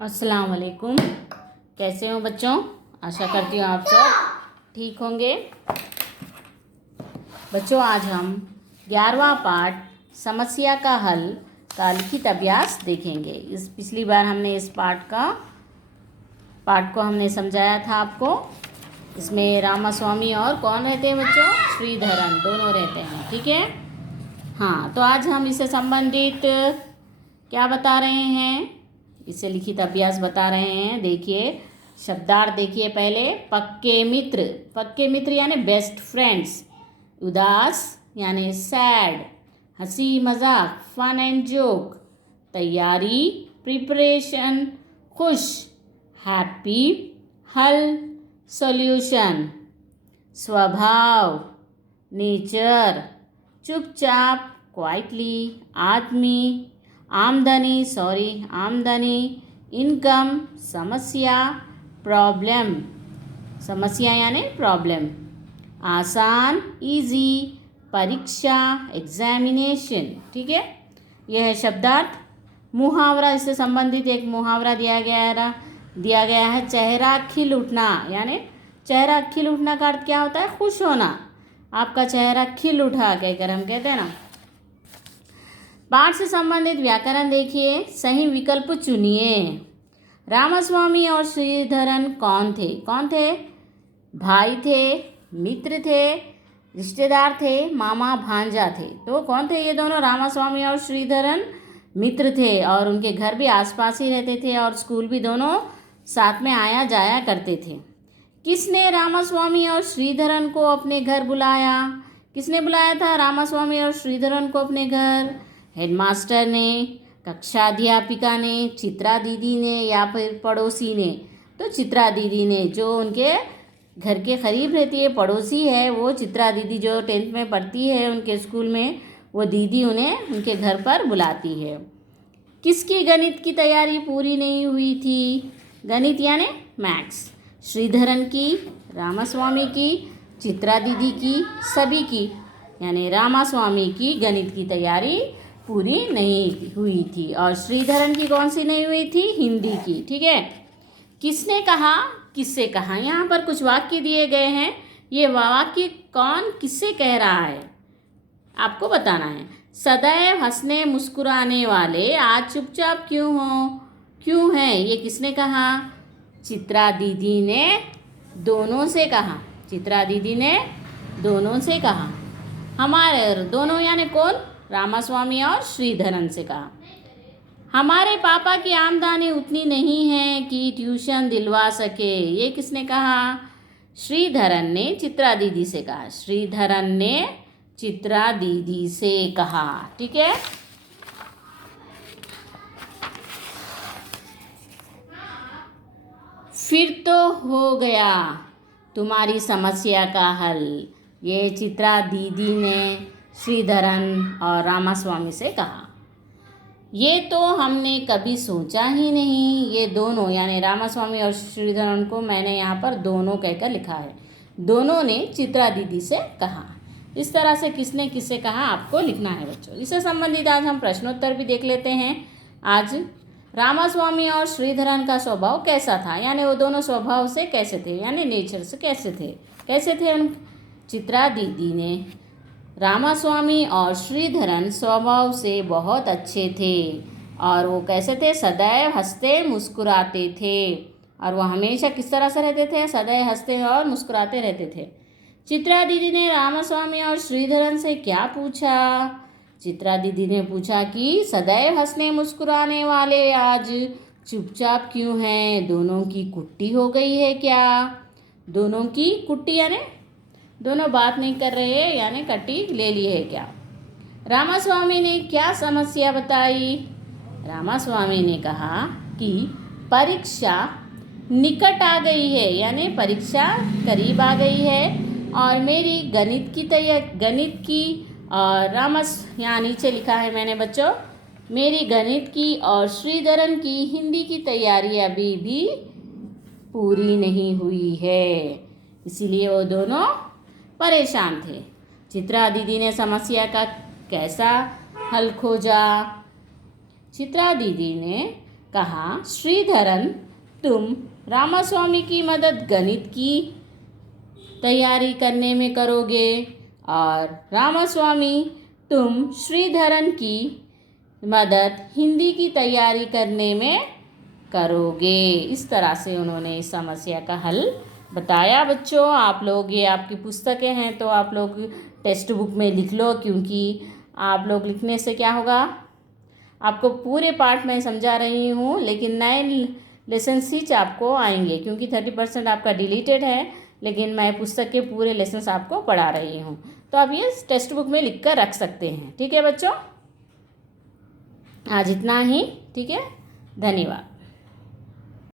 अस्सलाम वालेकुम। कैसे हो बच्चों? आशा करती हूँ आप सब ठीक होंगे। बच्चों, आज हम 11वां पाठ समस्या का हल का लिखित अभ्यास देखेंगे। इस पिछली बार हमने इस पाठ को हमने समझाया था आपको। इसमें रामास्वामी और कौन रहते हैं बच्चों? श्रीधरन, दोनों रहते हैं। ठीक है। हाँ, तो आज हम इससे संबंधित क्या बता रहे हैं? इससे लिखित अभ्यास बता रहे हैं। देखिए, शब्दार्थ देखिए पहले। पक्के मित्र यानी बेस्ट फ्रेंड्स। उदास यानी सैड। हंसी मजाक फन एंड जोक। तैयारी प्रिपरेशन। खुश हैप्पी। हल सॉल्यूशन। स्वभाव नेचर। चुपचाप क्वाइटली। आमदनी इनकम समस्या। समस्या यानी प्रॉब्लम। आसान इजी। परीक्षा एग्जामिनेशन। ठीक है, यह है शब्दार्थ। मुहावरा, इससे संबंधित एक मुहावरा दिया गया है। चेहरा खिल उठना, यानी चेहरा खिल उठना का अर्थ क्या होता है? खुश होना। आपका चेहरा खिल उठा कहकर हम कहते हैं ना। पाठ से संबंधित व्याकरण देखिए। सही विकल्प चुनिए। रामास्वामी और श्रीधरन कौन थे? भाई थे, मित्र थे, रिश्तेदार थे, मामा भांजा थे। तो कौन थे ये दोनों? रामास्वामी और श्रीधरन मित्र थे और उनके घर भी आसपास ही रहते थे और स्कूल भी दोनों साथ में आया जाया करते थे। किसने रामास्वामी और श्रीधरन को अपने घर बुलाया? किसने बुलाया था रामास्वामी और श्रीधरन को अपने घर? हेडमास्टर ने, कक्षा अध्यापिका ने, चित्रा दीदी ने या फिर पड़ोसी ने? तो चित्रा दीदी ने, जो उनके घर के करीब रहती है, पड़ोसी है वो चित्रा दीदी, जो 10th में पढ़ती है उनके स्कूल में, वो दीदी उन्हें उनके घर पर बुलाती है। किसकी गणित की तैयारी पूरी नहीं हुई थी? गणित यानी मैथ्स। श्रीधरन की, रामास्वामी की, चित्रा दीदी की, सभी की, यानी रामास्वामी की गणित की तैयारी पूरी नहीं हुई थी। और श्रीधरन की कौन सी नहीं हुई थी? हिंदी की। ठीक है। किसने कहा, किससे कहा? यहाँ पर कुछ वाक्य दिए गए हैं। ये वाक्य कौन किससे कह रहा है आपको बताना है। सदैव हंसने मुस्कुराने वाले आज चुपचाप क्यों हैं? ये किसने कहा? चित्रा दीदी ने दोनों से कहा। चित्रा दीदी ने दोनों से कहा। हमारे दोनों यानी कौन? रामास्वामी और श्रीधरन से कहा। हमारे पापा की आमदनी उतनी नहीं है कि ट्यूशन दिलवा सके। ये किसने कहा? श्रीधरन ने चित्रा दीदी से कहा। श्रीधरन ने चित्रा दीदी से कहा। ठीक है। फिर तो हो गया तुम्हारी समस्या का हल। ये चित्रा दीदी ने श्रीधरन और रामास्वामी से कहा। ये तो हमने कभी सोचा ही नहीं। ये दोनों यानी रामास्वामी और श्रीधरन को मैंने यहाँ पर दोनों कहकर लिखा है। दोनों ने चित्रा दीदी से कहा। इस तरह से किसने किससे कहा आपको लिखना है बच्चों। इससे संबंधित आज हम प्रश्नोत्तर भी देख लेते हैं। आज रामास्वामी और श्रीधरन का स्वभाव कैसा था, यानी वो दोनों स्वभाव से कैसे थे, यानी नेचर से कैसे थे उन? चित्रा दीदी ने, रामास्वामी और श्रीधरन स्वभाव से बहुत अच्छे थे और वो कैसे थे? सदैव हंसते मुस्कुराते थे। और वो हमेशा किस तरह से रहते थे? सदैव हंसते और मुस्कुराते रहते थे। चित्रा दीदी ने रामास्वामी और श्रीधरन से क्या पूछा? चित्रा दीदी ने पूछा कि सदैव हंसने मुस्कुराने वाले आज चुपचाप क्यों हैं? दोनों की कुट्टी हो गई है क्या? दोनों की कुट्टी यानी दोनों बात नहीं कर रहे हैं, यानी कट्टी ले ली है क्या? रामास्वामी ने क्या समस्या बताई? रामास्वामी ने कहा कि परीक्षा निकट आ गई है, यानी परीक्षा करीब आ गई है और मेरी गणित की और यहाँ नीचे लिखा है मैंने बच्चों, मेरी गणित की और श्रीधरन की हिंदी की तैयारी अभी भी पूरी नहीं हुई है। इसीलिए वो दोनों परेशान थे। चित्रा दीदी ने समस्या का कैसा हल खोजा? चित्रा दीदी ने कहा, श्रीधरन तुम रामास्वामी की मदद गणित की तैयारी करने में करोगे और रामास्वामी तुम श्रीधरन की मदद हिंदी की तैयारी करने में करोगे। इस तरह से उन्होंने इस समस्या का हल बताया। बच्चों, आप लोग, ये आपकी पुस्तकें हैं तो आप लोग टेक्स्ट बुक में लिख लो, क्योंकि आप लोग लिखने से क्या होगा, आपको पूरे पार्ट में समझा रही हूँ, लेकिन नए लेसन सीच आपको आएंगे, क्योंकि 30% आपका डिलीटेड है, लेकिन मैं पुस्तक के पूरे लेसन्स आपको पढ़ा रही हूँ। तो आप ये टेक्स्ट बुक में लिख कर रख सकते हैं। ठीक है बच्चों, आज इतना ही। ठीक है, धन्यवाद।